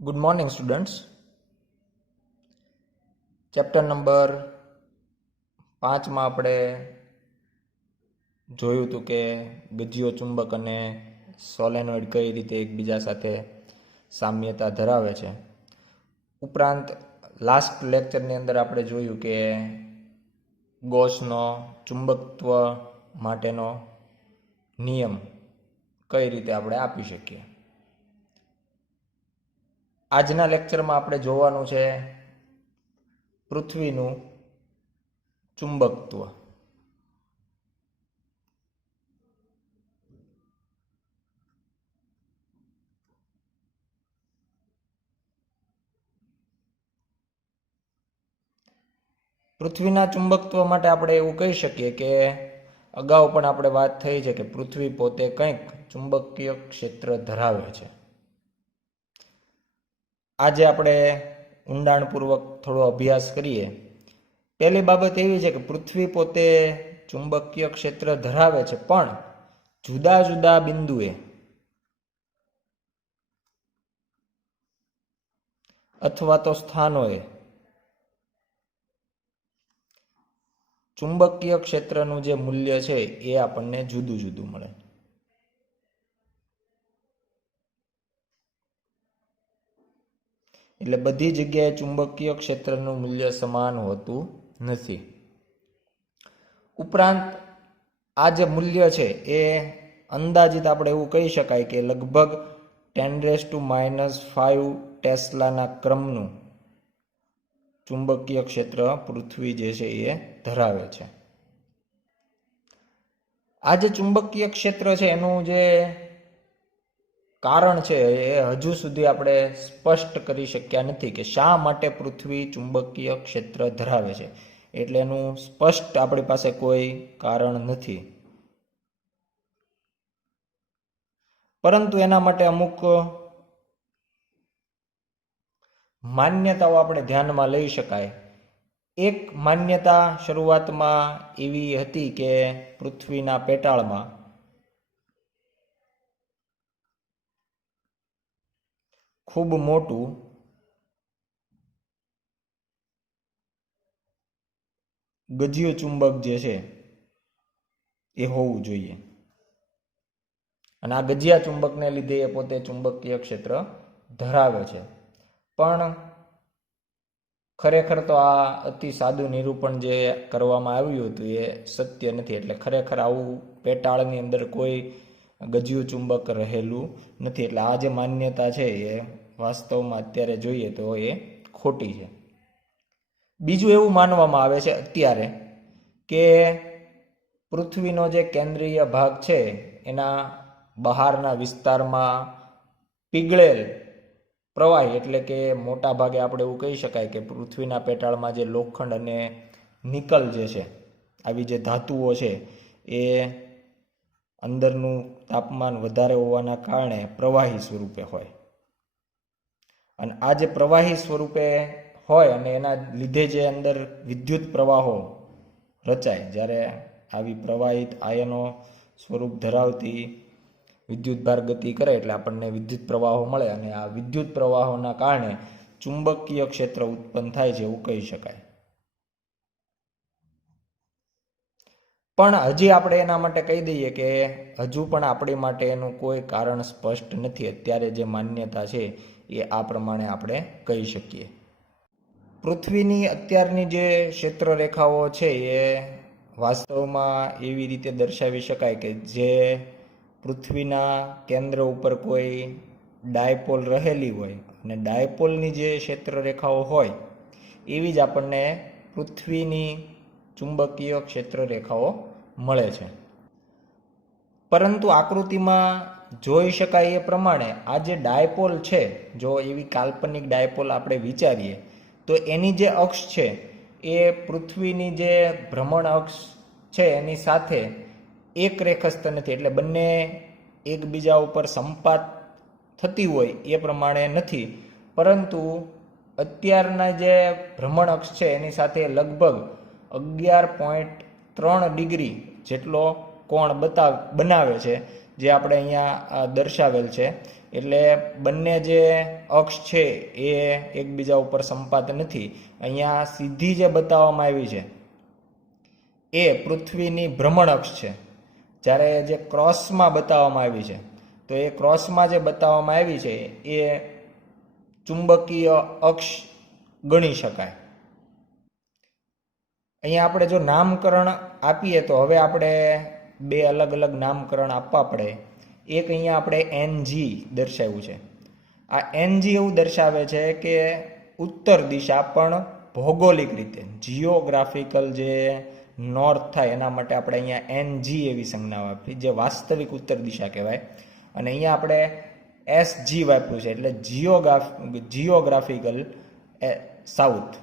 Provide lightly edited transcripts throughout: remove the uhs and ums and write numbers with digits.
Good morning students. Chapter number 5માં આપણે જોયું હતું કે ગજ્જીઓ ચુંબક અને સોલેનોઇડ કઈ રીતે એકબીજા સાથે સામ્યતા ધરાવે છે. ઉપરાંત લાસ્ટ લેક્ચરની અંદર આપણે જોયું કે ગોસનો ચુંબકત્વ માટેનો નિયમ કઈ રીતે આપણે આપી શકીએ. આજના લેક્ચરમાં આપણે જોવાનું છે પૃથ્વીનું ચુંબકત્વ. પૃથ્વીના ચુંબકત્વ માટે આપણે એવું કહી શકીએ કે અગાઉ પણ આપણે વાત થઈ છે કે પૃથ્વી પોતે કંઈક ચુંબકીય ક્ષેત્ર ધરાવે છે. આજે આપણે ઊંડાણપૂર્વક થોડો અભ્યાસ કરીએ. પહેલી બાબત એવી છે કે પૃથ્વી પોતે ચુંબકીય ક્ષેત્ર ધરાવે છે, પણ જુદા જુદા બિંદુએ અથવા તો સ્થાનોએ ચુંબકીય ક્ષેત્રનું જે મૂલ્ય છે એ આપણને જુદું જુદું મળે. એટલે બધી જગ્યાએ ચુંબકીય ક્ષેત્રનું મૂલ્ય સમાન હોતું નથી. ઉપરાંત આ જે મૂલ્ય છે એ અંદાજિત આપણે એવું કહી શકાય કે લગભગ 10⁻⁵ ટેસ્લાના ક્રમનું ચુંબકીય ક્ષેત્ર પૃથ્વી જે છે એ ધરાવે છે. આ જે ચુંબકીય ક્ષેત્ર છે એનું જે કારણ છે એ હજુ સુધી આપણે સ્પષ્ટ કરી શક્યા નથી કે શા માટે પૃથ્વી ચુંબકીય ક્ષેત્ર ધરાવે છે. એટલે એનું સ્પષ્ટ આપણી પાસે કોઈ કારણ નથી. પરંતુ એના માટે અમુક માન્યતાઓ આપણે ધ્યાનમાં લઈ શકાય. એક માન્યતા શરૂઆતમાં એવી હતી કે પૃથ્વીના પેટાળમાં ખૂબ મોટું ગજ્જીય ચુંબક જે છે એ હોવું જોઈએ, અને આ ગજ્જીયા ચુંબકને લીધે એ પોતે ચુંબકીય ક્ષેત્ર ધરાવે છે. પણ ખરેખર તો આ અતિ સાદું નિરૂપણ જે કરવામાં આવ્યું હતું એ સત્ય નથી. એટલે ખરેખર આવું પેટાળની અંદર કોઈ ગજ્જીયું ચુંબક રહેલું નથી. એટલે આ જે માન્યતા છે એ વાસ્તવમાં અત્યારે જોઈએ તો એ ખોટી છે. બીજું એવું માનવામાં આવે છે અત્યારે કે પૃથ્વીનો જે કેન્દ્રીય ભાગ છે એના બહારના વિસ્તારમાં પીગળેલ પ્રવાહી, એટલે કે મોટા ભાગે આપણે એવું કહી શકાય કે પૃથ્વીના પેટાળમાં જે લોખંડ અને નિકલ જે છે, આવી જે ધાતુઓ છે, એ અંદરનું તાપમાન વધારે હોવાના કારણે પ્રવાહી સ્વરૂપે હોય. અને આ જે પ્રવાહી સ્વરૂપે હોય અને એના લીધે જે અંદર વિદ્યુત પ્રવાહો રચાય, જ્યારે આવી પ્રવાહિત આયનો સ્વરૂપ ધરાવતી વિદ્યુતભાર ગતિ કરે એટલે આપણને વિદ્યુત પ્રવાહો મળે, અને આ વિદ્યુત પ્રવાહોના કારણે ચુંબકીય ક્ષેત્ર ઉત્પન્ન થાય છે એવું કહી શકાય. પણ હજી આપણે એના માટે કહી દઈએ કે હજુ પણ આપણી માટે એનું કોઈ કારણ સ્પષ્ટ નથી. અત્યારે જે માન્યતા છે એ આ પ્રમાણે આપણે કહી શકીએ. પૃથ્વીની અત્યારની જે ક્ષેત્ર રેખાઓ છે એ વાસ્તવમાં એવી રીતે દર્શાવી શકાય કે જે પૃથ્વીના કેન્દ્ર ઉપર કોઈ ડાયપોલ રહેલી હોય અને ડાયપોલની જે ક્ષેત્ર રેખાઓ હોય એવી જ આપણને પૃથ્વીની ચુંબકીય ક્ષેત્ર રેખાઓ મળે છે. પરંતુ આકૃતિમાં જોઈ શકાય એ પ્રમાણે આ જે ડાયપોલ છે, જો એવી કાલ્પનિક ડાયપોલ આપણે વિચારીએ તો એની જે અક્ષ છે એ પૃથ્વીની જે ભ્રમણ અક્ષ છે એની સાથે એક રેખસ્થ નથી. એટલે બંને એકબીજા ઉપર સંપાત થતી હોય એ પ્રમાણે નથી, પરંતુ અત્યારના જે ભ્રમણ અક્ષ છે એની સાથે લગભગ 11.3 ડિગ્રી જેટલો કોણ બનાવે છે, જે આપણે અહીંયા દર્શાવેલ છે એટલે બંને જે અક્ષ છે એ એકબીજા ઉપર સંપાત નથી. અહીંયા સીધી જે બતાવવામાં આવી છે એ પૃથ્વીની ભ્રમણ અક્ષ છે. જ્યારે જે ક્રોસમાં બતાવવામાં આવી છે તો એ ક્રોસમાં જે બતાવવામાં આવી છે એ ચુંબકીય અક્ષ ગણી શકાય. અહીંયા આપણે જો નામકરણ આપીએ તો હવે આપણે બે અલગ અલગ નામકરણ આપવા પડે. એક અહીંયા આપણે NG દર્શાવ્યું છે. આ NG એવું દર્શાવે છે કે ઉત્તર દિશા, પણ ભૌગોલિક રીતે જિયોગ્રાફિકલ જે નોર્થ થાય એના માટે આપણે અહીંયા NG એવી સંજ્ઞા વાપરી, જે વાસ્તવિક ઉત્તર દિશા કહેવાય. અને અહીંયા આપણે SG વાપર્યું છે, એટલે જિયોગ્રાફિકલ સાઉથ.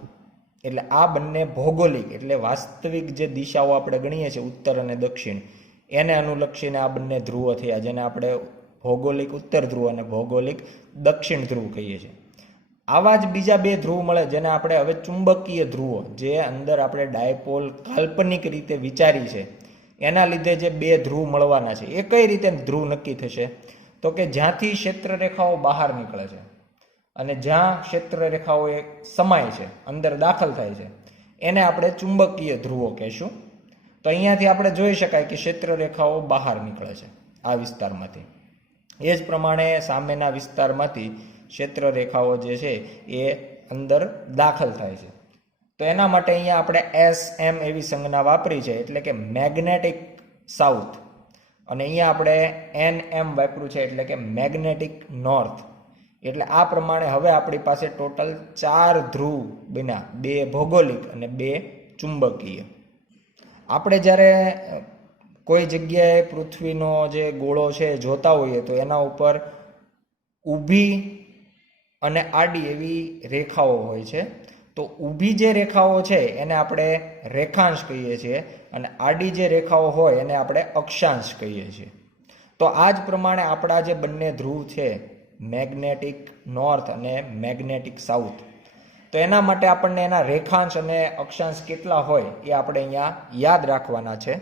એટલે આ બંને ભૌગોલિક એટલે વાસ્તવિક જે દિશાઓ આપણે ગણીએ છીએ ઉત્તર અને દક્ષિણ, એને અનુલક્ષીને આ બંને ધ્રુવો થયા, જેને આપણે ભૌગોલિક ઉત્તર ધ્રુવ અને ભૌગોલિક દક્ષિણ ધ્રુવ કહીએ છીએ. આવા જ બીજા બે ધ્રુવ મળે જેને આપણે હવે ચુંબકીય ધ્રુવો, જે અંદર આપણે ડાયપોલ કાલ્પનિક રીતે વિચારી છે એના લીધે જે બે ધ્રુવ મળવાના છે. એ કઈ રીતે ધ્રુવ નક્કી થશે? તો કે જ્યાંથી ક્ષેત્ર રેખાઓ બહાર નીકળે છે અને જ્યાં ક્ષેત્ર રેખાઓ એ સમાય છે, અંદર દાખલ થાય છે, એને આપણે ચુંબકીય ધ્રુવો કહેશું. તો અહીંયાથી આપણે જોઈ શકાય કે ક્ષેત્ર રેખાઓ બહાર નીકળે છે આ વિસ્તારમાંથી. એ જ પ્રમાણે સામેના વિસ્તારમાંથી ક્ષેત્ર રેખાઓ જે છે એ અંદર દાખલ થાય છે. તો એના માટે અહીંયા આપણે SM એવી સંજ્ઞા વાપરી છે, એટલે કે મેગ્નેટિક સાઉથ. અને અહીંયા આપણે NM વાપર્યું છે, એટલે કે મેગ્નેટિક નોર્થ. એટલે આ પ્રમાણે હવે આપણી પાસે ટોટલ 4 ધ્રુવ બન્યા, 2 ભૌગોલિક અને 2 ચુંબકીય. આપણે જ્યારે કોઈ જગ્યાએ પૃથ્વીનો જે ગોળો છે જોતા હોઈએ તો એના ઉપર ઊભી અને આડી એવી રેખાઓ હોય છે. તો ઊભી જે રેખાઓ છે એને આપણે રેખાંશ કહીએ છીએ અને આડી જે રેખાઓ હોય એને આપણે અક્ષાંશ કહીએ છીએ. તો આ જ પ્રમાણે આપણા જે બંને ધ્રુવ છે, મેગ્નેટિક નોર્થ અને મેગ્નેટિક સાઉથ, તો એના માટે આપણને એના રેખાંશ અને અક્ષાંશ કેટલા હોય એ આપણે અહીંયા યાદ રાખવાના છે.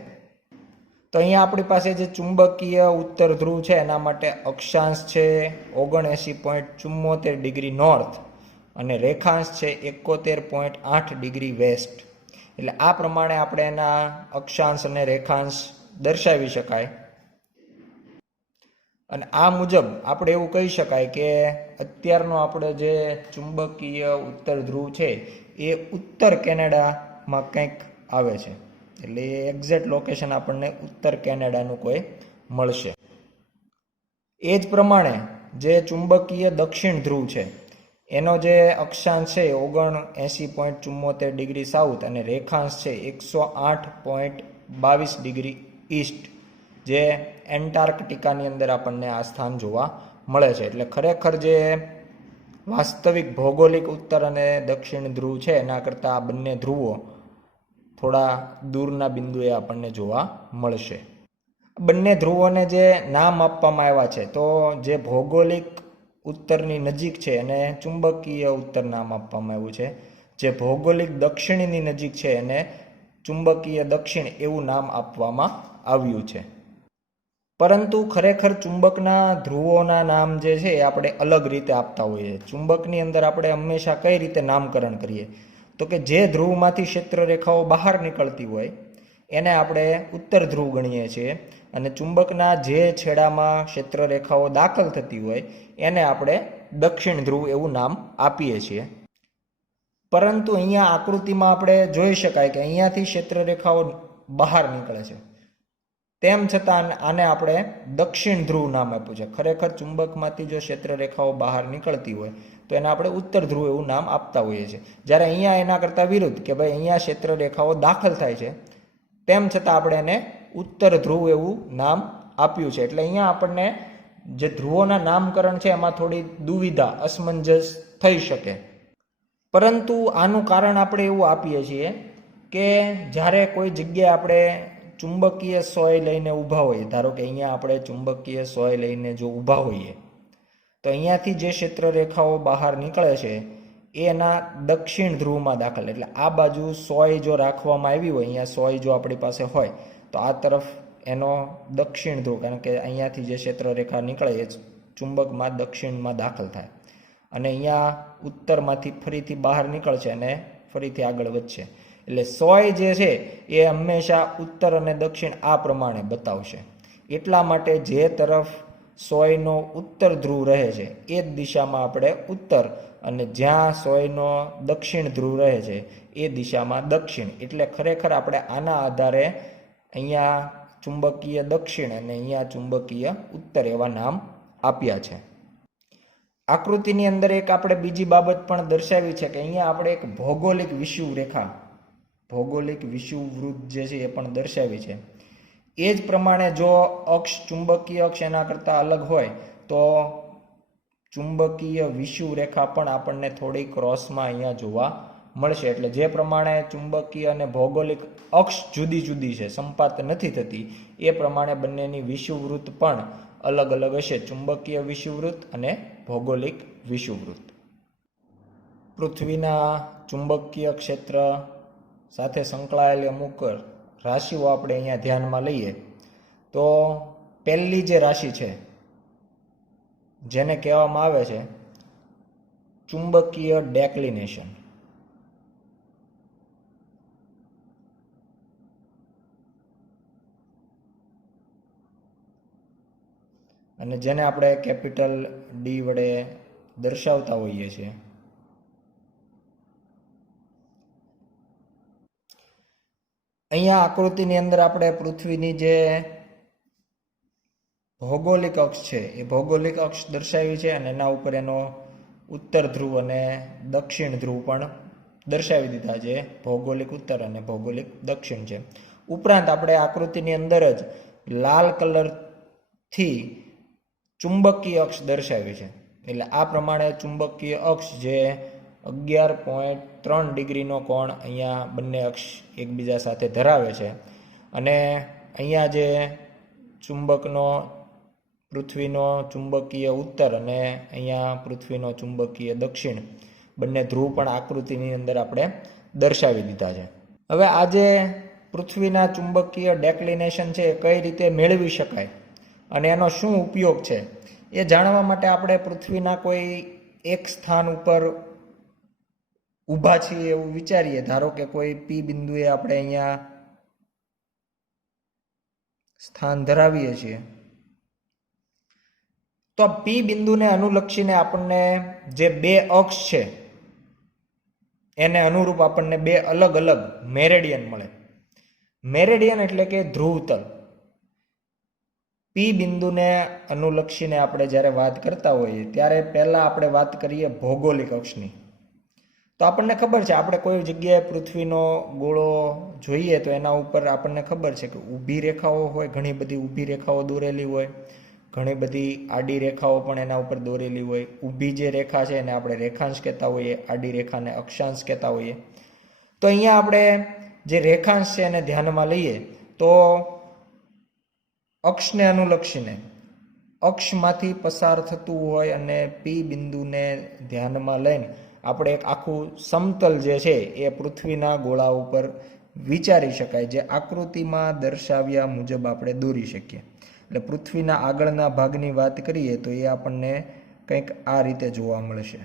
તો અહીંયા આપણી પાસે જે ચુંબકીય ઉત્તર ધ્રુવ છે એના માટે અક્ષાંશ છે 79.74 ડિગ્રી નોર્થ અને રેખાંશ છે 71.8 ડિગ્રી વેસ્ટ. એટલે આ પ્રમાણે આપણે એના અક્ષાંશ અને રેખાંશ દર્શાવી શકાય. અને આ મુજબ આપણે એવું કહી શકાય કે અત્યારનો આપણે જે ચુંબકીય ઉત્તર ધ્રુવ છે એ ઉત્તર કેનેડામાં કંઈક આવે છે. એટલે એ એક્ઝેક્ટ લોકેશન આપણને ઉત્તર કેનેડાનું કોઈ મળશે. એ જ પ્રમાણે જે ચુંબકીય દક્ષિણ ધ્રુવ છે એનો જે અક્ષાંશ છે 79.74 ડિગ્રી સાઉથ અને રેખાંશ છે 108.22 ડિગ્રી ઈસ્ટ, જે એન્ટાર્કટિકાની અંદર આપણને આ સ્થાન જોવા મળે છે. એટલે ખરેખર જે વાસ્તવિક ભૌગોલિક ઉત્તર અને દક્ષિણ ધ્રુવ છે એના કરતાં આ બંને ધ્રુવો થોડા દૂરના બિંદુએ આપણને જોવા મળશે. બંને ધ્રુવોને જે નામ આપવામાં આવ્યા છે, તો જે ભૌગોલિક ઉત્તરની નજીક છે એને ચુંબકીય ઉત્તર નામ આપવામાં આવ્યું છે. જે ભૌગોલિક દક્ષિણની નજીક છે એને ચુંબકીય દક્ષિણ એવું નામ આપવામાં આવ્યું છે. પરંતુ ખરેખર ચુંબકના ધ્રુવોના નામ જે છે એ આપણે અલગ રીતે આપતા હોઈએ. ચુંબકની અંદર આપણે હંમેશા કઈ રીતે નામકરણ કરીએ? તો કે જે ધ્રુવમાંથી ક્ષેત્ર રેખાઓ બહાર નીકળતી હોય એને આપણે ઉત્તર ધ્રુવ ગણીએ છીએ અને ચુંબકના જે છેડામાં ક્ષેત્ર રેખાઓ દાખલ થતી હોય એને આપણે દક્ષિણ ધ્રુવ એવું નામ આપીએ છીએ. પરંતુ અહીંયા આકૃતિમાં આપણે જોઈ શકાય કે અહીંયાથી ક્ષેત્ર રેખાઓ બહાર નીકળે છે, તેમ છતાં આને આપણે દક્ષિણ ધ્રુવ નામ આપ્યું છે. ખરેખર ચુંબકમાંથી જો ક્ષેત્ર રેખાઓ બહાર નીકળતી હોય તો એને આપણે ઉત્તર ધ્રુવ એવું નામ આપતા હોઈએ છીએ. જ્યારે અહીંયા એના કરતાં વિરુદ્ધ કે ભાઈ અહીંયા ક્ષેત્ર રેખાઓ દાખલ થાય છે, તેમ છતાં આપણે એને ઉત્તર ધ્રુવ એવું નામ આપ્યું છે. એટલે અહીંયા આપણને જે ધ્રુવોના નામકરણ છે એમાં થોડી દુવિધા, અસમંજસ થઈ શકે. પરંતુ આનું કારણ આપણે એવું આપીએ છીએ કે જ્યારે કોઈ જગ્યાએ આપણે ચુંબકીય સોય લઈને ઊભા હોઈએ, ધારો કે અહીંયા આપણે ચુંબકીય સોય લઈને જો ઊભા હોઈએ તો અહીંયાથી જે ક્ષેત્ર રેખાઓ બહાર નીકળે છે એ એના દક્ષિણ ધ્રુવમાં દાખલ, એટલે આ બાજુ સોય જો રાખવામાં આવી હોય, અહીંયા સોય જો આપણી પાસે હોય તો આ તરફ એનો દક્ષિણ ધ્રુવ, કારણ કે અહીંયાથી જે ક્ષેત્ર રેખા નીકળે એ ચુંબકમાં દક્ષિણમાં દાખલ થાય અને અહીંયા ઉત્તરમાંથી ફરીથી બહાર નીકળશે અને ફરીથી આગળ વધશે. એટલે સોય જે છે એ હંમેશા ઉત્તર અને દક્ષિણ આ પ્રમાણે બતાવશે. એટલા માટે જે તરફ સોયનો ઉત્તર ધ્રુવ રહે છે એ જ દિશામાં આપણે ઉત્તર, અને જ્યાં સોયનો દક્ષિણ ધ્રુવ રહે છે એ દિશામાં દક્ષિણ. એટલે ખરેખર આપણે આના આધારે અહીંયા ચુંબકીય દક્ષિણ અને અહીંયા ચુંબકીય ઉત્તર એવા નામ આપ્યા છે. આકૃતિની અંદર એક આપણે બીજી બાબત પણ દર્શાવી છે કે અહીંયા આપણે એક ભૌગોલિક વિષુવરેખા, ભૌગોલિક વિષુવવૃત્ત જે છે એ પણ દર્શાવી છે. એ જ પ્રમાણે જો અક્ષ, ચુંબકીય અક્ષ એના કરતાં અલગ હોય તો ચુંબકીય વિષુવરેખા પણ આપણને થોડી ક્રોસમાં અહીંયા જોવા મળશે. એટલે જે પ્રમાણે ચુંબકીય અને ભૌગોલિક અક્ષ જુદી જુદી છે, સંપાત નથી થતી, એ પ્રમાણે બંનેની વિષુવવૃત્ત પણ અલગ અલગ હશે, ચુંબકીય વિષુવવૃત્ત અને ભૌગોલિક વિષુવવૃત્ત. પૃથ્વીના ચુંબકીય ક્ષેત્ર સાથે સંકળાયેલી અમુક રાશિઓ આપણે અહીંયા ધ્યાનમાં લઈએ તો પહેલી જે રાશિ છે જેને કહેવામાં આવે છે ચુંબકીય ડેક્લિનેશન. અને જેને આપણે કેપિટલ ડી વડે દર્શાવતા હોઈએ છીએ. અહીંયા આકૃતિની અંદર આપણે પૃથ્વીની જે ભૌગોલિક અક્ષ છે એ ભૌગોલિક અક્ષ દર્શાવી છે અને એના ઉપર એનો ઉત્તર ધ્રુવ અને દક્ષિણ ધ્રુવ પણ દર્શાવી દીધા છે. ભૌગોલિક ઉત્તર અને ભૌગોલિક દક્ષિણ છે. ઉપરાંત આપણે આકૃતિની અંદર જ લાલ કલરથી ચુંબકીય અક્ષ દર્શાવી છે. એટલે આ પ્રમાણે ચુંબકીય અક્ષ જે 11.3 ડિગ્રીનો કોણ અહીંયા બંને અક્ષ એકબીજા સાથે ધરાવે છે. અને અહીંયા જે ચુંબકનો પૃથ્વીનો ચુંબકીય ઉત્તર અને અહીંયા પૃથ્વીનો ચુંબકીય દક્ષિણ બંને ધ્રુવ પણ આકૃતિની અંદર આપણે દર્શાવી દીધા છે. હવે આજે પૃથ્વીના ચુંબકીય ડેક્લિનેશન છે એ કઈ રીતે મેળવી શકાય અને એનો શું ઉપયોગ છે એ જાણવા માટે આપણે પૃથ્વીના કોઈ એક સ્થાન ઉપર ઊભા છીએ એવું વિચારીએ. ધારો કે કોઈ પી બિંદુએ આપણે અહીંયા સ્થાન ધરાવીએ છીએ તો પી બિંદુને અનુલક્ષીને આપણને જે બે અક્ષ છે એને અનુરૂપ આપણને બે અલગ અલગ મેરેડિયન મળે. મેરેડિયન એટલે કે ધ્રુવતલ. પી બિંદુને અનુલક્ષીને આપણે જ્યારે વાત કરતા હોઈએ ત્યારે પહેલા આપણે વાત કરીએ ભૌગોલિક અક્ષની. તો આપણને ખબર છે, આપણે કોઈ જગ્યાએ પૃથ્વીનો ગોળો જોઈએ તો એના ઉપર આપણને ખબર છે કે ઊભી રેખાઓ હોય, ઘણી બધી ઊભી રેખાઓ દોરેલી હોય, ઘણી બધી આડી રેખાઓ પણ એના ઉપર દોરેલી હોય. ઊભી જે રેખા છે એને આપણે રેખાંશ કહેતા હોઈએ, આડી રેખાને અક્ષાંશ કહેતા હોઈએ. તો અહીંયા આપણે જે રેખાંશ છે એને ધ્યાનમાં લઈએ તો અક્ષને અનુલક્ષીને અક્ષમાંથી પસાર થતું હોય અને પી બિંદુને ધ્યાનમાં લઈને આપણે એક આખું સમતલ જે છે એ પૃથ્વીના ગોળા ઉપર વિચારી શકાય, જે આકૃતિમાં દર્શાવ્યા મુજબ આપણે દોરી શકીએ. એટલે પૃથ્વીના આગળના ભાગની વાત કરીએ તો એ આપણને કંઈક આ રીતે જોવા મળશે.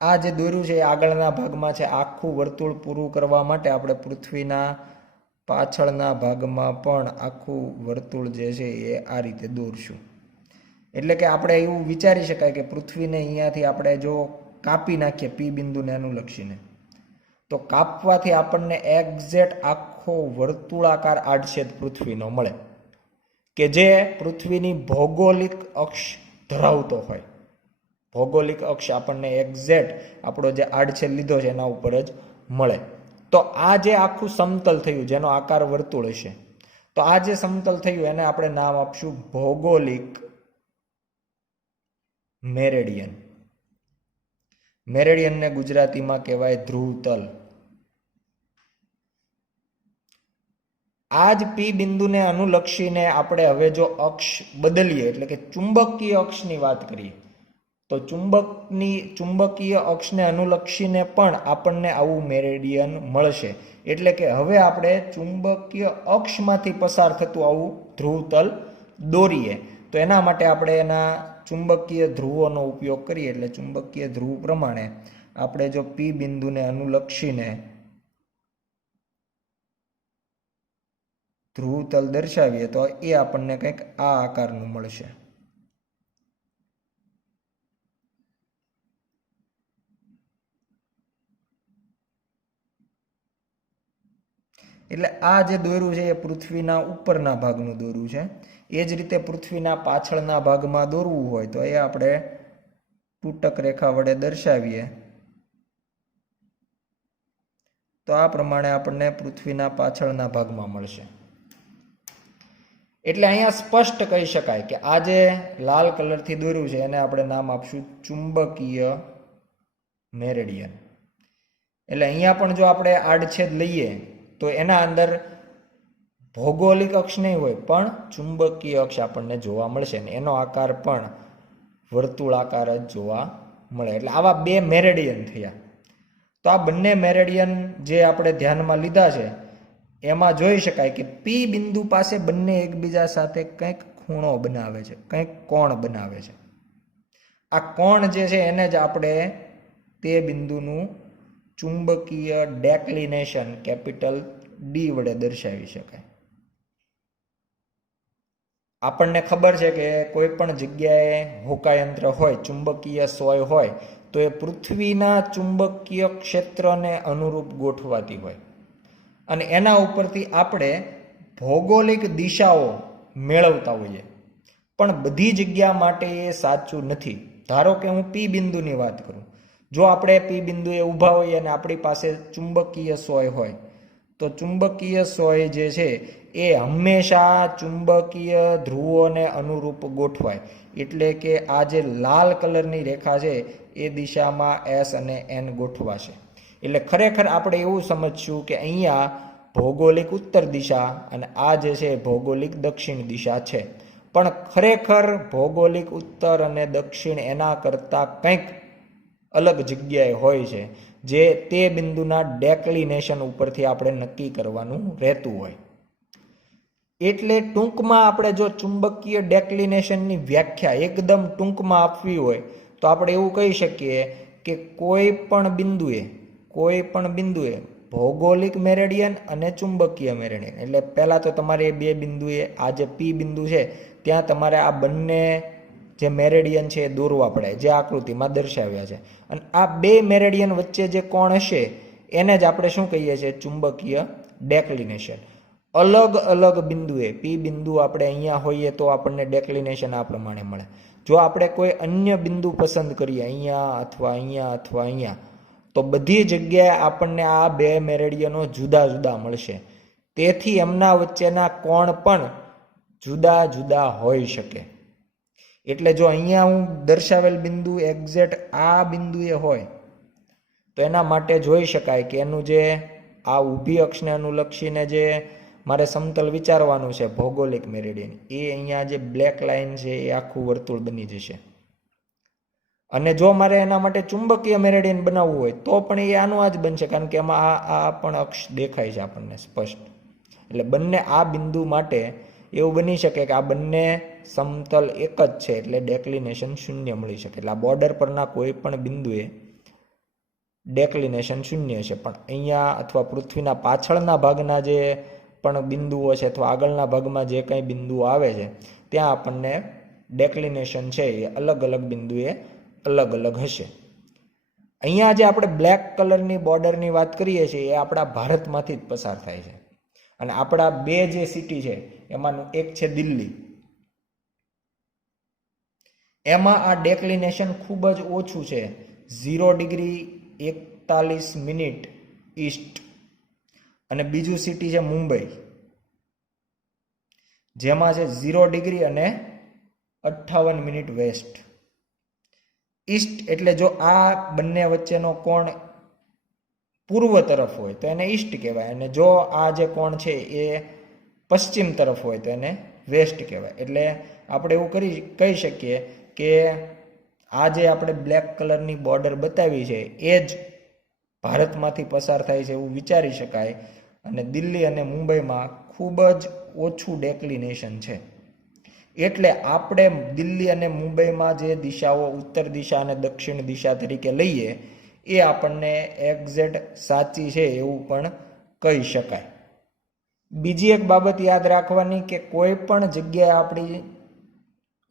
આ જે દોર્યું છે એ આગળના ભાગમાં છે. આખું વર્તુળ પૂરું કરવા માટે આપણે પૃથ્વીના પાછળના ભાગમાં પણ આખું વર્તુળ જે છે એ આ રીતે દોરશું. એટલે કે આપણે એવું વિચારી શકાય કે પૃથ્વીને અહીંયાથી આપણે જો કાપી નાખીએ પી બિંદુને અનુલક્ષીને તો કાપવાથી આપણને એક્ઝેક્ટ આખો વર્તુળાકાર આડછેદ પૃથ્વીનો મળે કે જે પૃથ્વીની ભૌગોલિક અક્ષ ધરાવતો હોય. ભૌગોલિક અક્ષ આપણને એક્ઝેક્ટ આપણો જે આડછેદ લીધો છે એના ઉપર જ મળે. તો આ જે આખું સમતલ થયું જેનો આકાર વર્તુળ હશે, તો આ જે સમતલ થયું એને આપણે નામ આપશું ભૌગોલિક મેરેડિયન. મેરેડિયનને ગુજરાતીમાં કહેવાય ધ્રુવતલ. આ જ પી બિંદુને અનુલક્ષીને આપણે હવે જો અક્ષ બદલીએ એટલે કે ચુંબકીય અક્ષની વાત કરીએ તો ચુંબકીય અક્ષને અનુલક્ષીને પણ આપણને આવું મેરેડિયન મળશે. એટલે કે હવે આપણે ચુંબકીય અક્ષમાંથી પસાર થતું આવું ધ્રુવતલ દોરીએ તો એના માટે આપણે એના ચુંબકીય ધ્રુવોનો ઉપયોગ કરીએ. એટલે ચુંબકીય ધ્રુવ પ્રમાણે આપણે જો પી બિંદુને અનુલક્ષીને ધ્રુવતલ દર્શાવીએ તો એ આપણને કંઈક આ આકારનું મળશે. એટલે આ જે દોર્યું છે એ પૃથ્વીના ઉપરના ભાગનું દોર્યું છે. એ જ રીતે પૃથ્વીના પાછળના ભાગમાં દોરવું હોય તો એ આપણે તૂટક રેખા વડે દર્શાવીએ તો આ પ્રમાણે આપણને પૃથ્વીના પાછળના ભાગમાં મળશે. એટલે અહીંયા સ્પષ્ટ કહી શકાય કે આ જે લાલ કલરથી દોર્યું છે એને આપણે નામ આપશું ચુંબકીય મેરેડિયન. એટલે અહીંયા પણ જો આપણે આડછેદ લઈએ તો એના અંદર ભૌગોલિક અક્ષ નહીં હોય પણ ચુંબકીય અક્ષ આપણને જોવા મળશે ને એનો આકાર પણ વર્તુળાકાર જ જોવા મળે. એટલે આવા બે મેરેડિયન થયા. તો આ બંને મેરેડિયન જે આપણે ધ્યાનમાં લીધા છે એમાં જોઈ શકાય કે પી બિંદુ પાસે બંને એકબીજા સાથે કંઈક ખૂણો બનાવે છે, કંઈક કોણ બનાવે છે. આ કોણ જે છે એને જ આપણે તે બિંદુનું ચુંબકીય ડેક્લિનેશન કેપિટલ ડી વડે દર્શાવી શકાય. આપણને ખબર છે કે કોઈ પણ જગ્યાએ હોકાયંત્ર હોય, ચુંબકીય સોય હોય તો એ પૃથ્વીના ચુંબકીય ક્ષેત્રને અનુરૂપ ગોઠવાતી હોય અને એના ઉપરથી આપણે ભૌગોલિક દિશાઓ મેળવતા હોઈએ. પણ બધી જગ્યા માટે એ સાચું નથી. ધારો કે હું પી બિંદુની વાત કરું, જો આપણે પી બિંદુએ ઊભા હોઈએ અને આપણી પાસે ચુંબકીય સોય હોય તો ચુંબકીય સોય જે છે એ હંમેશા ચુંબકીય ધ્રુવોને અનુરૂપ ગોઠવાય. એટલે કે આ જે લાલ કલરની રેખા છે એ દિશામાં એસ અને એન ગોઠવાશે. એટલે ખરેખર આપણે એવું સમજશું કે અહીંયા ભૌગોલિક ઉત્તર દિશા અને આ જે છે ભૌગોલિક દક્ષિણ દિશા છે. પણ ખરેખર ભૌગોલિક ઉત્તર અને દક્ષિણ એના કરતાં કંઈક અલગ જગ્યાએ હોય છે જે તે બિંદુના ડેક્લિનેશન ઉપરથી આપણે નક્કી કરવાનું રહેતું હોય. એટલે ટૂંકમાં આપણે જો ચુંબકીય ડેક્લિનેશનની વ્યાખ્યા એકદમ ટૂંકમાં આપવી હોય તો આપણે એવું કહી શકીએ કે કોઈ પણ બિંદુએ ભૌગોલિક મેરેડિયન અને ચુંબકીય મેરેડિયન. એટલે પહેલાં તો તમારે એ બે બિંદુએ આ જે પી બિંદુ છે ત્યાં તમારે આ બંને જે મેરેડિયન છે એ દોરવા પડે જે આકૃતિમાં દર્શાવ્યા છે. અને આ બે મેરેડિયન વચ્ચે જે કોણ હશે એને જ આપણે શું કહીએ છીએ? ચુંબકીય ડેક્લિનેશન. અલગ અલગ બિંદુએ પી બિંદુ આપણે અહીંયા હોઈએ તો આપણને ડેક્લિનેશન આ પ્રમાણે મળે. જો આપણે કોઈ અન્ય બિંદુ પસંદ કરીએ અહીંયા અથવા અહીંયા અથવા અહીંયા તો બધી જગ્યાએ આપણને આ બે મેરેડિયનો જુદા જુદા મળશે. તેથી એમના વચ્ચેના કોણ પણ જુદા જુદા હોઈ શકે. એટલે જો અહીંયા હું દર્શાવેલ બિંદુ એક્ઝેક્ટ આ બિંદુએ હોય તો એના માટે જોઈ શકાય કે એનું જે આ ઊભી અક્ષને અનુલક્ષીને જે મારે સમતલ વિચારવાનું છે ભૌગોલિક મેરેડિયન, એ અહીંયા જે બ્લેક લાઇન છે એ આખું વર્તુળ બની જશે. અને જો મારે એના માટે ચુંબકીય મેરેડિયન બનાવવું હોય તો પણ એ આનું આ જ બનશે, કારણ કે એમાં આ પણ અક્ષ દેખાય છે આપણને સ્પષ્ટ. એટલે બંને આ બિંદુ માટે એવું બની શકે કે આ બંને સમતલ એક જ છે એટલે ડેક્લિનેશન શૂન્ય મળી શકે. એટલે આ બોર્ડર પરના કોઈ પણ બિંદુએ ડેક્લિનેશન શૂન્ય છે. પણ અહીંયા અથવા પૃથ્વીના પાછળના ભાગના જે પણ બિંદુઓ છે અથવા આગળના ભાગમાં જે કંઈ બિંદુઓ આવે છે ત્યાં આપણને ડેક્લિનેશન છે એ અલગ અલગ બિંદુએ અલગ અલગ હશે. અહીંયા જે આપણે બ્લેક કલરની બોર્ડરની વાત કરીએ છીએ એ આપણા ભારતમાંથી જ પસાર થાય છે. અને આપણા બે જે સિટી છે એમાંનું એક છે દિલ્હી. એમાં આ ડેક્લિનેશન ખૂબ જ ઓછું છે, 0 ડિગ્રી 41 મિનિટ ઈસ્ટ. અને બીજું સિટી છે મુંબઈ, જેમાં છે 0 ડિગ્રી અને 58 મિનિટ વેસ્ટ. ઈસ્ટ એટલે જો આ બંને વચ્ચેનો કોણ પૂર્વ તરફ હોય તો એને ઈસ્ટ કહેવાય, અને જો આ જે કોણ છે એ પશ્ચિમ તરફ હોય તો એને વેસ્ટ કહેવાય. એટલે આપણે એવું કહી શકીએ કે આ જે આપણે બ્લેક કલરની બોર્ડર બતાવી છે એ જ ભારતમાંથી પસાર થાય છે એવું વિચારી શકાય. અને દિલ્હી અને મુંબઈમાં ખૂબ જ ઓછું ડેક્લિનેશન છે. એટલે આપણે દિલ્હી અને મુંબઈમાં જે દિશાઓ ઉત્તર દિશા અને દક્ષિણ દિશા તરીકે લઈએ એ આપણને એક્ઝેક્ટ સાચી છે એવું પણ કહી શકાય. બીજી એક બાબત યાદ રાખવાની કે કોઈ પણ જગ્યાએ આપણી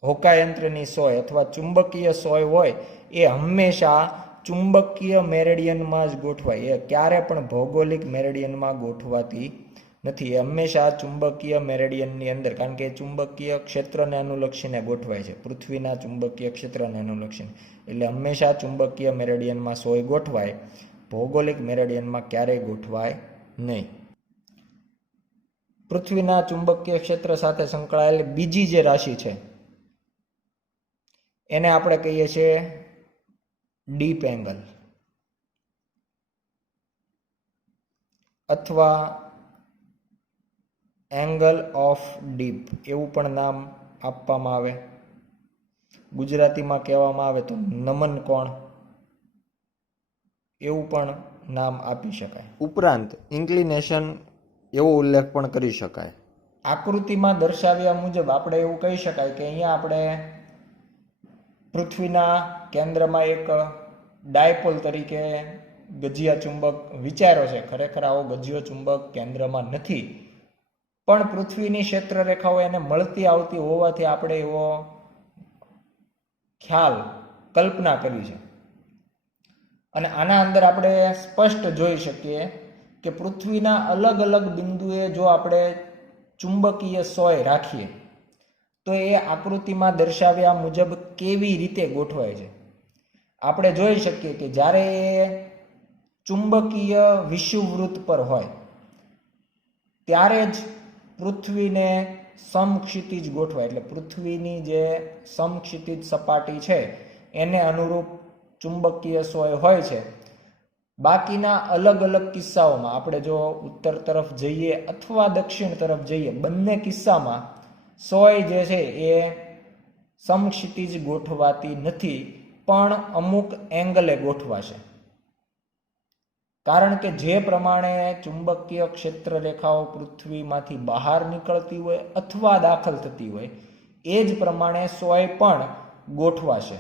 હોકાયંત્રની સોય અથવા ચુંબકીય સોય હોય એ હંમેશા ચુંબકીય મેરેડિયનમાં જ ગોઠવાય. એ ક્યારે પણ ભૌગોલિક મેરેડિયનમાં ગોઠવાતી નથી. એ હંમેશા ચુંબકીય મેરેડિયનની અંદર, કારણ કે ચુંબકીય ક્ષેત્રને અનુલક્ષીને ગોઠવાય છે, પૃથ્વીના ચુંબકીય ક્ષેત્રને અનુલક્ષીને. એટલે હંમેશા ચુંબકીય મેરેડિયનમાં સોય ગોઠવાય, ભૌગોલિક મેરેડિયનમાં ક્યારેય ગોઠવાય નહીં. પૃથ્વીના ચુંબકીય ક્ષેત્ર સાથે સંકળાયેલી બીજી જે રાશિ છે એને આપણે કહીએ છીએ ડીપ એંગલ અથવા એંગલ ઓફ ડીપ એવું પણ નામ આપવામાં આવે. ગુજરાતીમાં કહેવામાં આવે તો નમન કોણ એવું પણ નામ આપી શકાય. ઉપરાંત ઇન્ક્લિનેશન એવો ઉલ્લેખ પણ કરી શકાય. આકૃતિમાં દર્શાવ્યા મુજબ આપણે એવું કહી શકાય કે અહીંયા આપણે પૃથ્વીના કેન્દ્રમાં એક ડાયપોલ તરીકે ગજિયા ચુંબક વિચાર્યો છે. ખરેખર આવો ગજિયો ચુંબક કેન્દ્રમાં નથી, પણ પૃથ્વીની ક્ષેત્ર રેખાઓ એને મળતી આવતી હોવાથી આપણે એવો ખ્યાલ કલ્પના કરી છે. અને આના અંદર આપણે સ્પષ્ટ જોઈ શકીએ કે પૃથ્વીના અલગ અલગ બિંદુએ જો આપણે ચુંબકીય સોય રાખીએ તો એ આકૃતિમાં દર્શાવ્યા મુજબ કેવી રીતે ગોઠવાય છે. આપણે જોઈ શકીએ કે જ્યારે એ ચુંબકીય વિષુવવૃત્ત પર હોય ત્યારે જ પૃથ્વીને સમક્ષિતિજ ગોઠવાય. એટલે પૃથ્વીની જે સમક્ષિતિજ સપાટી છે એને અનુરૂપ ચુંબકીય સોય હોય છે. બાકીના અલગ અલગ કિસ્સાઓમાં આપણે જો ઉત્તર તરફ જઈએ અથવા દક્ષિણ તરફ જઈએ, બંને કિસ્સામાં સોય જે છે એ સમક્ષિતિજ ગોઠવાતી નથી, પણ અમુક એંગલે ગોઠવાશે. કારણ કે જે પ્રમાણે ચુંબકીય ક્ષેત્ર રેખાઓ પૃથ્વીમાંથી બહાર નીકળતી હોય અથવા દાખલ થતી હોય એ જ પ્રમાણે સોય પણ ગોઠવાશે.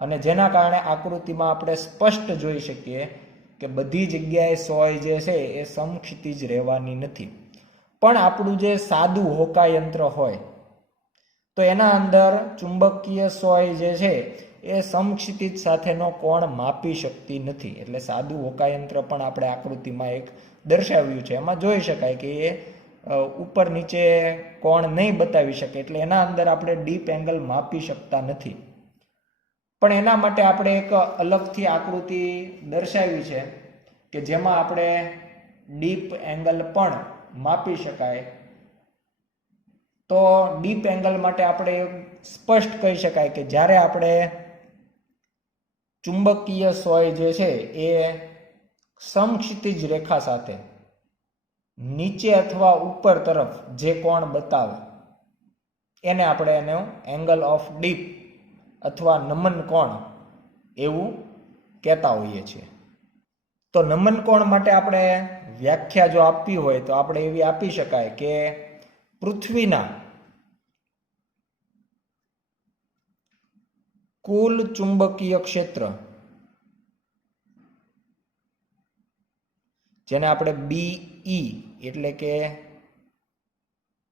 અને જેના કારણે આકૃતિમાં આપણે સ્પષ્ટ જોઈ શકીએ કે બધી જગ્યાએ સોય જે છે એ સમક્ષિતિજ રહેવાની નથી. પણ આપણું જે સાદું હોકાયંત્ર હોય તો એના અંદર ચુંબકીય સોય જે છે એ સમક્ષિતિજ સાથેનો કોણ માપી શકતી નથી. એટલે સાદું હોકાયંત્ર પણ આપણે આકૃતિમાં એક દર્શાવ્યું છે. એમાં જોઈ શકાય કે એ ઉપર નીચે કોણ નહીં બતાવી શકે, એટલે એના અંદર આપણે ડીપ એંગલ માપી શકતા નથી. પણ એના માટે આપણે એક અલગથી આકૃતિ દર્શાવી છે કે જેમાં આપણે ડીપ એંગલ પણ માપી શકાય. તો ડીપ એંગલ માટે આપણે સ્પષ્ટ કહી શકાય કે જ્યારે આપણે ચુંબકીય સોય જે છે એ સમક્ષિતિજ રેખા સાથે નીચે અથવા ઉપર તરફ જે કોણ બતાવે એને આપણે એનો એંગલ ઓફ ડીપ અથવા નમન કોણ એવું કહેતા હોઈએ છીએ. તો નમન કોણ માટે આપણે વ્યાખ્યા જો આપવી હોય તો આપણે એવી આપી શકાય કે પૃથ્વીના કુલ ચુંબકીય ક્ષેત્ર, જેને આપણે BE એટલે કે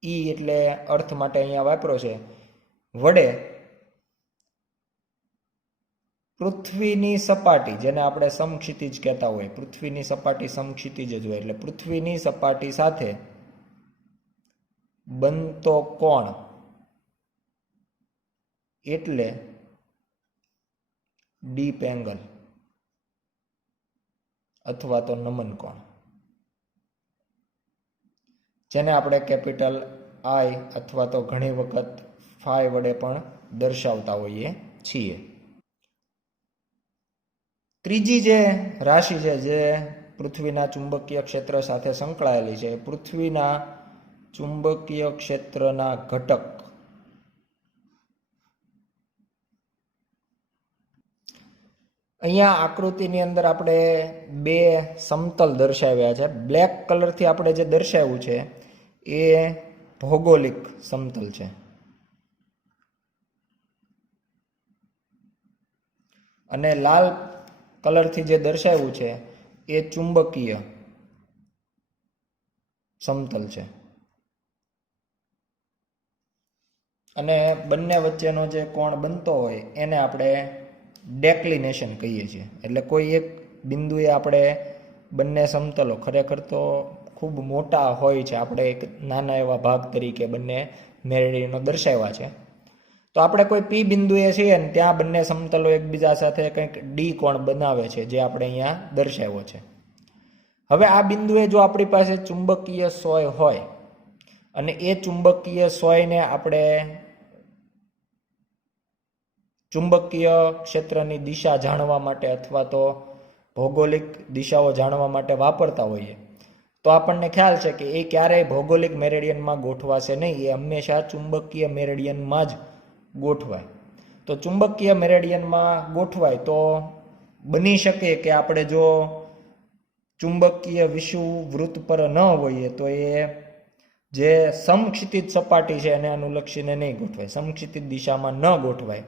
એટલે અર્થ માટે અહીંયા વાપરો છે, વડે પૃથ્વીની સપાટી, જેને આપણે સમક્ષિતિજ કહેતા હોય, પૃથ્વીની સપાટી સમક્ષિતિજ જ હોય, એટલે પૃથ્વીની સપાટી સાથે બનતો કોણ એટલે ડીપ એંગલ અથવા તો નમન કોણ, જેને આપણે કેપિટલ I અથવા તો ઘણી વખત ફાઈ વડે પણ દર્શાવતા હોઈએ છીએ. ત્રીજી જે રાશિ છે જે પૃથ્વીના ચુંબકીય ક્ષેત્ર સાથે સંકળાયેલી છે, પૃથ્વીના ચુંબકીય ક્ષેત્રના ઘટક અહીંયા આકૃતિની અંદર આપણે બે સમતલ દર્શાવ્યા છે. બ્લેક કલરથી આપણે જે દર્શાવ્યું છે એ ભૌગોલિક સમતલ છે, અને લાલ કલરથી જે દર્શાવ્યું છે એ ચુંબકીય સમતલ છે. અને બંને વચ્ચેનો જે કોણ બનતો હોય એને આપણે ડેક્લિનેશન કહીએ છીએ. એટલે કોઈ એક બિંદુએ આપણે બંને સમતલો ખરેખર તો ખૂબ મોટા હોય છે, આપણે એક નાના એવા ભાગ તરીકે બંને મેરેડિયનો દર્શાવ્યા છે. તો આપણે કોઈ પી બિંદુએ છીએ ને ત્યાં બંને સમતલો એકબીજા સાથે કંઈક ડી કોણ બનાવે છે, જે આપણે અહીંયા દર્શાવ્યો છે. હવે આ બિંદુએ જો આપણી પાસે ચુંબકીય સોય હોય અને એ ચુંબકીય સોયને આપણે ચુંબકીય ક્ષેત્રની દિશા જાણવા માટે અથવા તો ભૌગોલિક દિશાઓ જાણવા માટે વાપરતા હોઈએ, તો આપણને ખ્યાલ છે કે એ ક્યારેય ભૌગોલિક મેરેડિયનમાં ગોઠવાશે નહીં, એ હંમેશા ચુંબકીય મેરેડિયનમાં જ ગોઠવાય. તો ચુંબકીય મેરેડિયનમાં ગોઠવાય તો બની શકે કે આપણે જો ચુંબકીય વિષુવવૃત્ત પર ન હોઈએ તો એ જે સમક્ષિતિજ સપાટી છે એને અનુલક્ષીને નહીં ગોઠવાય, સમક્ષિતિજ દિશામાં ન ગોઠવાય,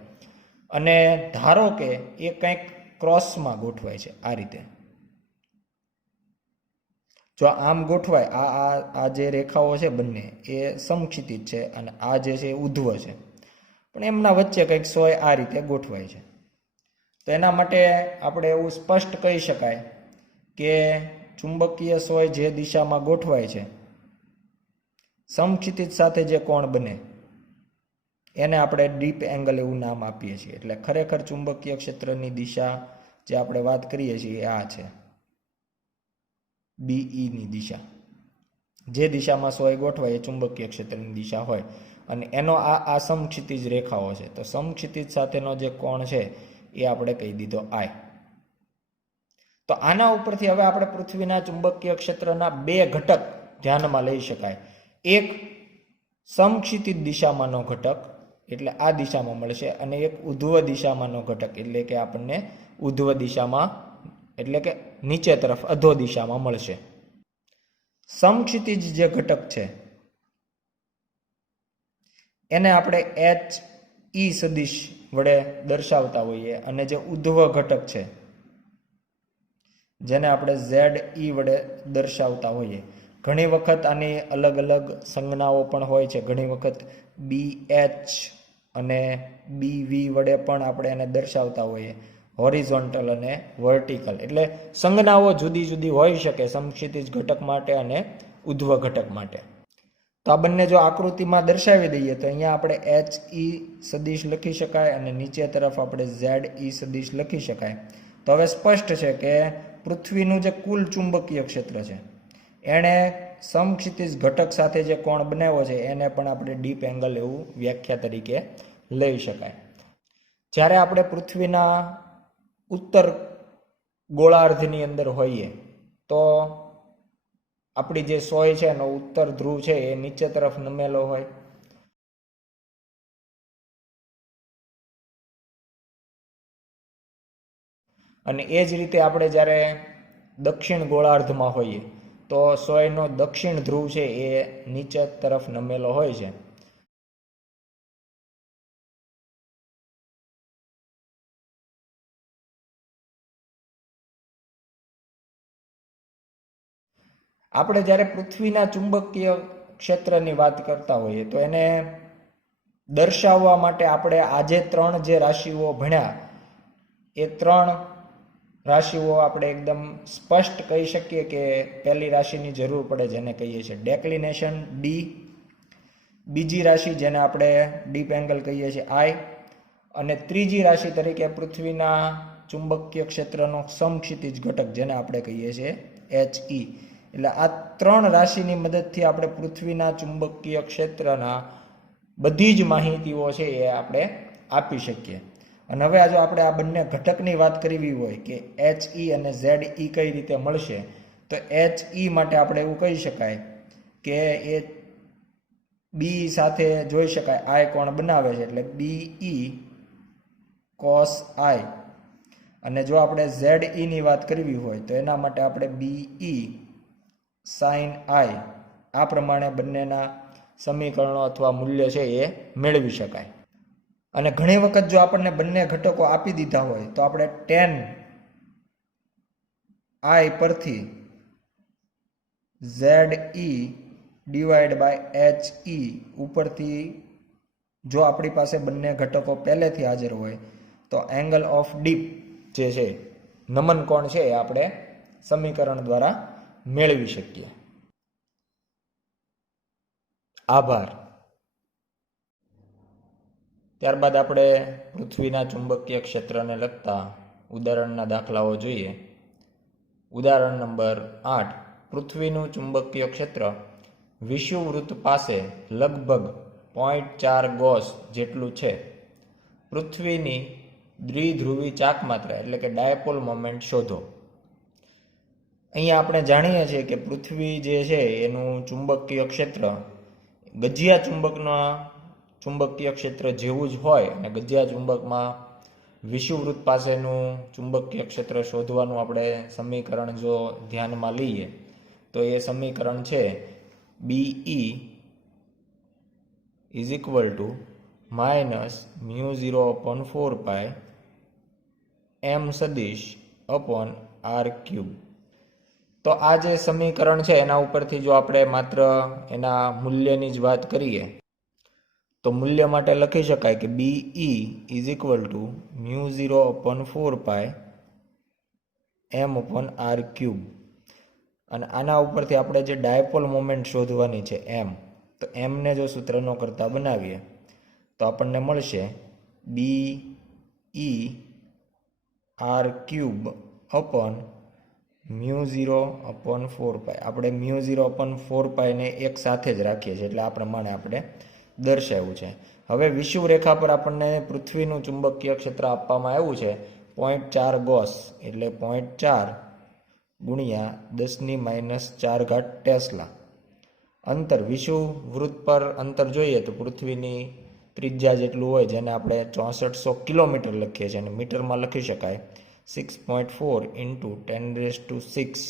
અને ધારો કે એ કંઈક ક્રોસમાં ગોઠવાય છે. આ રીતે જો આમ ગોઠવાય, આ જે રેખાઓ છે બંને એ સમક્ષિતિજ છે અને આ જે છે ઉધ્વ છે, પણ એમના વચ્ચે કંઈક સોય આ રીતે ગોઠવાય છે. તો એના માટે આપણે એવું સ્પષ્ટ કહી શકાય કે ચુંબકીય સોય જે દિશામાં ગોઠવાય છે, સમક્ષિતિજ સાથે જે કોણ બને એને આપણે ડીપ એંગલ એવું નામ આપીએ છીએ. એટલે ખરેખર ચુંબકીય ક્ષેત્રની દિશા જે આપણે વાત કરીએ છીએ આ છે બીઈની દિશા. જે દિશામાં સોય ગોઠવાય એ ચુંબકીય ક્ષેત્રની દિશા હોય, અને એનો આ સમક્ષિતિજ રેખાઓ છે. તો સમક્ષિતિજ સાથેનો જે કોણ છે એ આપણે કહી દીધો આઈ. તો આના ઉપરથી હવે આપણે પૃથ્વીના ચુંબકીય ક્ષેત્રના બે ઘટક ધ્યાનમાં લઈ શકાય. એક સમક્ષિતિજ દિશામાંનો ઘટક એટલે આ દિશામાં મળશે, અને એક ઉધ્વ દિશામાંનો ઘટક એટલે કે આપણને ઉધ્વ દિશામાં એટલે કે નીચે તરફ અધો દિશામાં મળશે. સમક્ષિતિજ જે ઘટક છે એને આપણે એચ ઈ સદિશ વડે દર્શાવતા હોઈએ, અને જે ઉધ્વ ઘટક છે જેને આપણે ઝેડ ઈ વડે દર્શાવતા હોઈએ. ઘણી વખત આની અલગ અલગ સંજ્ઞાઓ પણ હોય છે. ઘણી વખત બી એચ અને બી વી વડે પણ આપણે એને દર્શાવતા હોઈએ, હોરિઝોન્ટલ અને વર્ટિકલ. એટલે સંજ્ઞાઓ જુદી જુદી હોઈ શકે સમક્ષિતિજ ઘટક માટે અને ઉધ્વ ઘટક માટે. તો આ બંને જો આકૃતિમાં દર્શાવી દઈએ તો અહીંયા આપણે એચ ઈ સદિશ લખી શકાય અને નીચે તરફ આપણે ઝેડ ઈ સદિશ લખી શકાય. તો હવે સ્પષ્ટ છે કે પૃથ્વીનું જે કુલ ચુંબકીય ક્ષેત્ર છે એણે સમક્ષિતિજ ઘટક સાથે જે કોણ બનાવ્યો છે એને પણ આપણે ડીપ એંગલ એવું વ્યાખ્યા તરીકે લઈ શકાય. જ્યારે આપણે પૃથ્વીના ઉત્તર ગોળાર્ધની અંદર હોઈએ તો આપણી જે સોય છે એનો ઉત્તર ધ્રુવ છે એ નીચે તરફ નમેલો હોય, અને એ જ રીતે આપણે જ્યારે દક્ષિણ ગોળાર્ધમાં હોઈએ તો સોયનો દક્ષિણ ધ્રુવ છે એ નીચે તરફ નમેલો હોય છે. આપણે જ્યારે પૃથ્વીના ચુંબકીય ક્ષેત્રની વાત કરતા હોઈએ તો એને દર્શાવવા માટે આપણે આજે ત્રણ જે રાશિઓ ભણ્યા એ ત્રણ રાશિઓ આપણે એકદમ સ્પષ્ટ કહી શકીએ કે પહેલી રાશિની જરૂર પડે જેને કહીએ છીએ ડેક્લિનેશન ડી, બીજી રાશિ જેને આપણે ડીપ એંગલ કહીએ છીએ આઈ, અને ત્રીજી રાશિ તરીકે પૃથ્વીના ચુંબકીય ક્ષેત્રનો સમક્ષિતિજ ઘટક જેને આપણે કહીએ છીએ એચ ઈ. એટલે આ ત્રણ રાશિની મદદથી આપણે પૃથ્વીના ચુંબકીય ક્ષેત્રના બધી જ માહિતીઓ છે એ આપણે આપી શકીએ. અને હવે જો આપણે આ બંને ઘટકની વાત કરવી હોય કે એચ ઈ અને ઝેડ ઈ કઈ રીતે મળશે, તો એચ ઈ માટે આપણે એવું કહી શકાય કે એ બી સાથે જોઈ શકાય આઈ કોણ બનાવે છે, એટલે બી ઈ કોસ આઈ, અને જો આપણે ZE ની વાત કરવી હોય તો એના માટે આપણે BE sin I આ પ્રમાણે બંનેના સમીકરણો અથવા મૂલ્ય છે એ મેળવી શકાય. અને ઘણી વખત જો આપણને બંને ઘટકો આપી દીધા હોય તો આપણે tan I પરથી ZE ડિવાઈડ બાય HE ઉપરથી જો આપણી પાસે બંને ઘટકો પહેલેથી હાજર હોય તો એંગલ ઓફ ડીપ જે છે નમન કોણ છે એ આપણે સમીકરણ દ્વારા મેળવી શકીએ. આભાર. ત્યારબાદ આપણે પૃથ્વીના ચુંબકીય ક્ષેત્રને લગતા ઉદાહરણના દાખલાઓ જોઈએ. ઉદાહરણ નંબર 8. પૃથ્વીનું ચુંબકીય ક્ષેત્ર વિષુવવૃત્ત પાસે લગભગ 0.4 ગોસ જેટલું છે. પૃથ્વીની દ્વિધ્રુવી ચાકમાત્રા એટલે કે ડાયપોલ મોમેન્ટ શોધો. અહીંયા આપણે જાણીએ છીએ કે પૃથ્વી જે છે એનું ચુંબકીય ક્ષેત્ર ગજિયા ચુંબકના ચુંબકીય ક્ષેત્ર જેવું જ હોય અને ગજિયા ચુંબકમાં વિષુવવૃત્ત પાસેનું ચુંબકીય ક્ષેત્ર શોધવાનું આપણે સમીકરણ જો ધ્યાનમાં લઈએ તો એ સમીકરણ છે BE is equal to -μ0/4π m સદિશ અપોન r³. તો આ જે સમીકરણ છે એના ઉપરથી જો આપણે માત્ર એના મૂલ્યની જ વાત કરીએ તો મૂલ્ય માટે લખી શકાય કે BE is equal to μ0/4π m/r³. અને આના ઉપરથી આપણે જે ડાયપોલ મોમેન્ટ શોધવાની છે m, તો એમને જો સૂત્રનો કરતા બનાવીએ તો આપણને મળશે BE r³ અપોન μ0/4π. આપણે μ0/4π ને એક સાથે જ રાખીએ છીએ એટલે આ પ્રમાણે આપણે દર્શાવ્યું છે. હવે વિષુવ રેખા પર આપણને પૃથ્વીનું ચુંબકીય ક્ષેત્ર આપવામાં આવ્યું છે 0.4 ગોસ એટલે 0.4 ગુણ્યા 10⁻⁴ ટેસ્લા. અંતર વિષુવવૃત્ત પર અંતર જોઈએ તો પૃથ્વીની ત્રિજ્યા જેટલું હોય જેને આપણે 6400 કિલોમીટર લખીએ છીએ અને મીટરમાં લખી શકાય 6.4 × 10⁶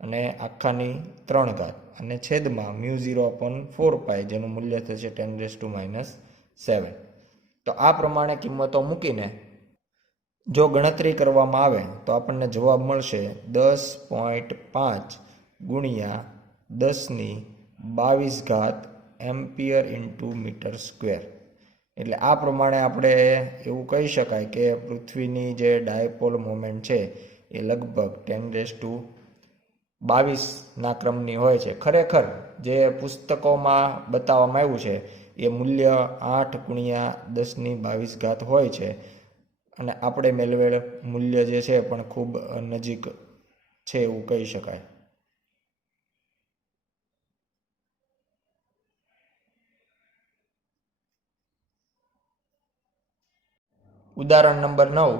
અને આખાની 3 અને છેદમાં μ0/4π જેનું મૂલ્ય થશે 10⁻⁷. તો આ પ્રમાણે કિંમતો મૂકીને જો ગણતરી કરવામાં આવે તો આપણને જવાબ મળશે 10.5 ગુણ્યા 10⁻22 એમ્પિયર × મીટર સ્ક્વેર. એટલે આ પ્રમાણે આપણે એવું કહી શકાય કે પૃથ્વીની જે ડાયપોલ મોમેન્ટ છે એ લગભગ 10⁻22 ક્રમની હોય છે. ખરેખર જે પુસ્તકોમાં બતાવવામાં આવ્યું છે એ મૂલ્ય 8 ગુણ્યા 10⁻22 હોય છે અને આપણે મેળવેલ મૂલ્ય જે છે પણ ખૂબ નજીક છે એવું કહી શકાય. ઉદાહરણ નંબર 9.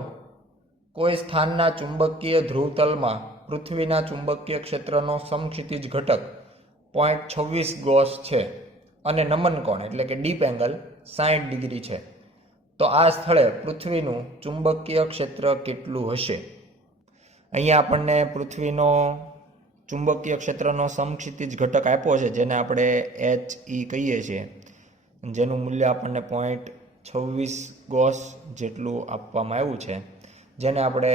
કોઈ સ્થાનના ચુંબકીય ધ્રુવતલમાં પૃથ્વીના ચુંબકીય ક્ષેત્રનો સમક્ષિતિજ ઘટક 0.26 ગોસ છે અને નમન કોણ એટલે કે ડીપ એંગલ 60 ડિગ્રી છે. તો આ સ્થળે પૃથ્વીનું ચુંબકીય ક્ષેત્ર કેટલું હશે? અહીંયા આપણને પૃથ્વીનો ચુંબકીય ક્ષેત્રનો સમક્ષિતિજ ઘટક આપ્યો છે જેને આપણે HE કહીએ છીએ, જેનું મૂલ્ય આપણને 0.26 ગોસ જેટલું આપવામાં આવ્યું છે, જેને આપણે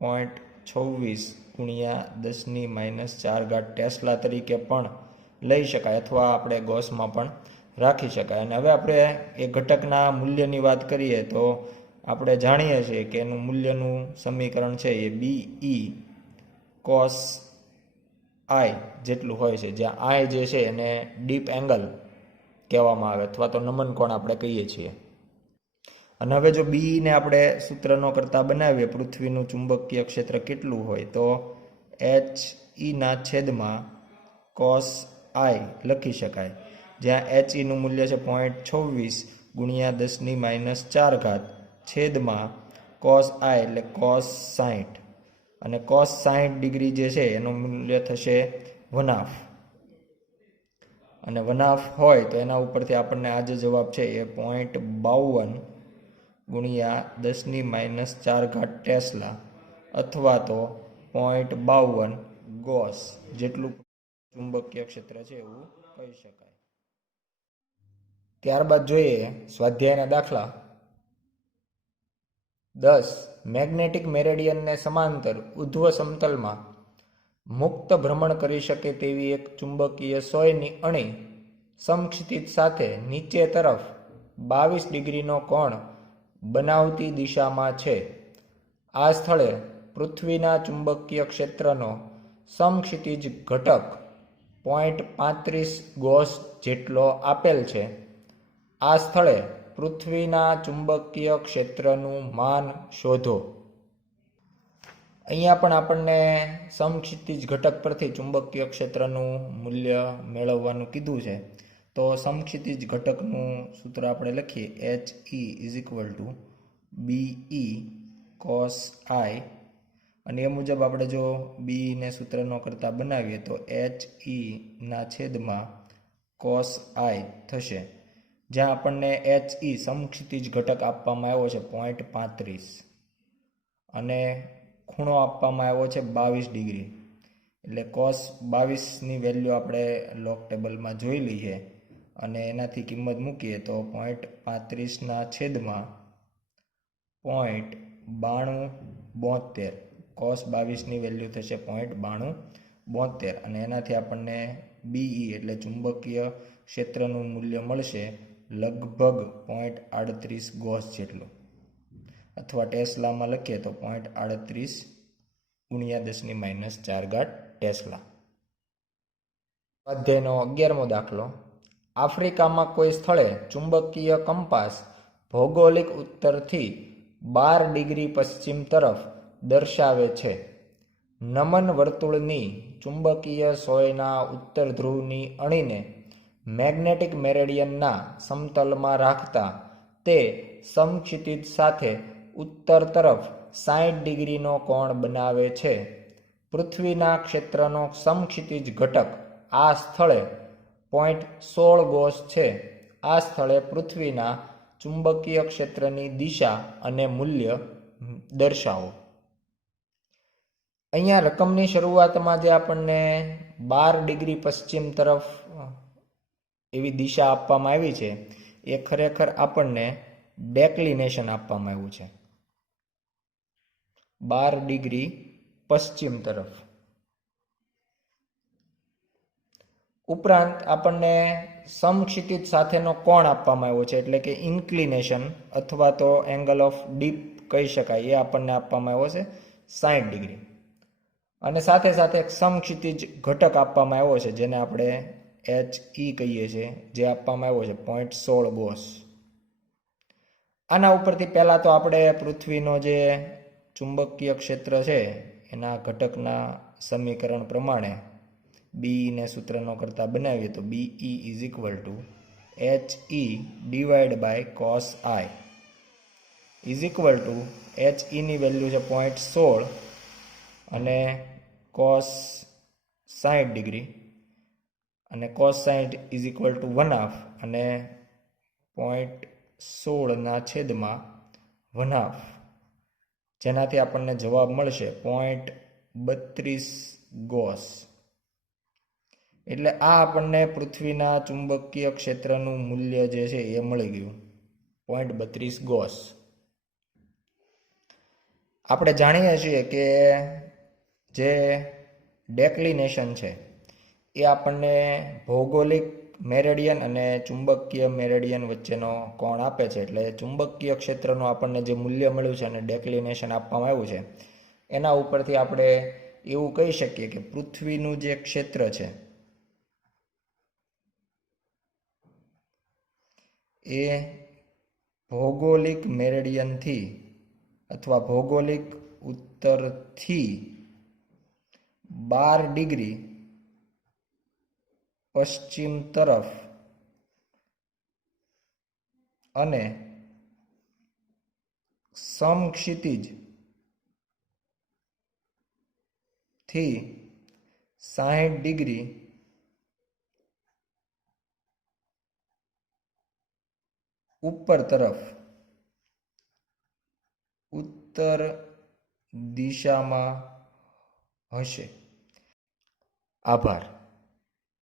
0.26 ગુણ્યા 10⁻⁴ ટેસ્લા તરીકે પણ લઈ શકાય અથવા આપણે ગોસમાં પણ રાખી શકાય. અને હવે આપણે એ ઘટકના મૂલ્યની વાત કરીએ તો આપણે જાણીએ છીએ કે એનું મૂલ્યનું સમીકરણ છે એ BE cos I જેટલું હોય છે, જ્યાં I જે છે એને ડીપ એંગલ કહેવામાં આવે અથવા તો નમન કોણ આપણે કહીએ છીએ. અને હવે જો BE ને આપણે સૂત્રનો કરતા બનાવીએ પૃથ્વીનું ચુંબકીય ક્ષેત્ર કેટલું હોય તો HE ના છેદમાં cos I લખી શકાય, જ્યાં HE નું મૂલ્ય છે 0.26 ગુણ્યા 10⁻⁴ છેદમાં cos I એટલે cos 60 અને cos 60 ડિગ્રી જે છે એનું મૂલ્ય થશે 1/2 અને 1/2 હોય તો એના ઉપરથી આપણને આ જે જવાબ છે એ 0.52 ગુણ્યા 10⁻⁴ ટેસ્લા અથવા તો 0.52 ગોસ જેટલું ચુંબકીય ક્ષેત્ર છે એવું કહી શકાય. ત્યારબાદ જોઈએ સ્વાધ્યાયના દાખલા. 10. મેગ્નેટિક મેરેડિયનને સમાંતર ઉધ્વ સમતલમાં મુક્ત ભ્રમણ કરી શકે તેવી એક ચુંબકીય સોયની અણી સમક્ષિતિજ સાથે નીચે તરફ 22 ડિગ્રીનો કોણ બનાવતી દિશામાં છે. આ સ્થળે પૃથ્વીના ચુંબકીય ક્ષેત્રનો સમક્ષિતિજ ઘટક 0.35 ગોસ જેટલો આપેલ છે. આ સ્થળે પૃથ્વીના ચુંબકીય ક્ષેત્રનું માન શોધો. અહીંયા પણ આપણને સમક્ષિતિજ ઘટક પરથી ચુંબકીય ક્ષેત્રનું મૂલ્ય મેળવવાનું કીધું છે. તો સમક્ષિતિજ ઘટકનું સૂત્ર આપણે લખીએ HE = BE cos I, અને એ મુજબ આપણે જો બી ને સૂત્ર ન કરતા બનાવીએ તો HE/cos I થશે. જ્યાં આપણને HE સમક્ષિતિજ ઘટક આપવામાં આવ્યો છે 0.35 અને ખૂણો આપવામાં આવ્યો છે 22 ડિગ્રી. એટલે cos 22ની વેલ્યુ આપણે લોગ ટેબલમાં જોઈ લઈએ અને એનાથી કિંમત મૂકીએ તો 0.35/0.9272. cos 22ની વેલ્યુ થશે 0.9272 અને એનાથી આપણને BE એટલે ચુંબકીય ક્ષેત્રનું મૂલ્ય મળશે લગભગ 0.38 ગોસ જેટલું, અથવા ટેસ્લામાં લખીએ તો 0.38 × 10⁻⁴ ટેસ્લા. સ્વાધ્યાયનો 11મો દાખલો. આફ્રિકામાં કોઈ સ્થળે ચુંબકીય કંપાસ ભૌગોલિક ઉત્તરથી 12 ડિગ્રી પશ્ચિમ તરફ દર્શાવે છે. નમન વર્તુળની ચુંબકીય સોયના ઉત્તર ધ્રુવની અણીને મેગ્નેટિક મેરેડિયનના સમતલમાં રાખતા તે સમક્ષિતિજ સાથે ઉત્તર તરફ 60 ડિગ્રીનો કોણ બનાવે છે. પૃથ્વીના ક્ષેત્રનો સમક્ષિતિજ ઘટક આ સ્થળે 0.16 ગોસ છે. આ સ્થળે પૃથ્વીના ચુંબકીય ક્ષેત્રની દિશા અને મૂલ્ય દર્શાવો. અહીંયા રકમની શરૂઆતમાં જે આપણને 12 ડિગ્રી પશ્ચિમ તરફ એવી દિશા આપવામાં આવી છે એ ખરેખર આપણને ડેક્લિનેશન આપવામાં આવ્યું છે 12 ડિગ્રી પશ્ચિમ તરફ. ઉપરાંત આપણને સમક્ષિતિજ સાથેનો કોણ આપવામાં આવ્યો છે, એટલે કે ઇન્ક્લિનેશન અથવા તો એંગલ ઓફ ડીપ કહી શકાય, એ આપણને આપવામાં આવ્યો છે 60 ડિગ્રી. અને સાથે સાથે એક સમક્ષિતિજ ઘટક આપવામાં આવ્યો છે જેને આપણે HE કહીએ છીએ, જે આપવામાં આવ્યો છે 0.16 ગોસ. આના ઉપરથી પહેલાં તો આપણે પૃથ્વીનો જે ચુંબકીય ક્ષેત્ર છે એના ઘટકના સમીકરણ પ્રમાણે બી ને સૂત્ર ન કરતા બનાવીએ તો BE = HE/cos I HEની વેલ્યુ છે 0.16 અને cos 60 ડિગ્રી અને cos 60 = 1/2 અને 0.16/1/2, જેનાથી આપણને જવાબ મળશે 0.32 ગોસ. એટલે આ આપણને પૃથ્વીના ચુંબકીય ક્ષેત્રનું મૂલ્ય જે છે એ મળી ગયું 0.32 ગોસ. આપણે જાણીએ છીએ કે જે ડેક્લિનેશન છે એ આપણને ભૌગોલિક મેરેડિયન અને ચુંબકીય મેરેડિયન વચ્ચેનો કોણ આપે છે. એટલે ચુંબકીય ક્ષેત્રનું આપણને જે મૂલ્ય મળ્યું છે અને ડેક્લિનેશન આપવામાં આવ્યું છે એના ઉપરથી આપણે એવું કહી શકીએ કે પૃથ્વીનું જે ક્ષેત્ર છે એ ભૌગોલિક મેરેડિયનથી અથવા ભૌગોલિક ઉત્તરથી 12 ડિગ્રી પશ્ચિમ તરફ અને સમક્ષિતિજ થી 60 ડિગ્રી ઉપર તરફ ઉત્તર દિશામાં હશે. આભાર.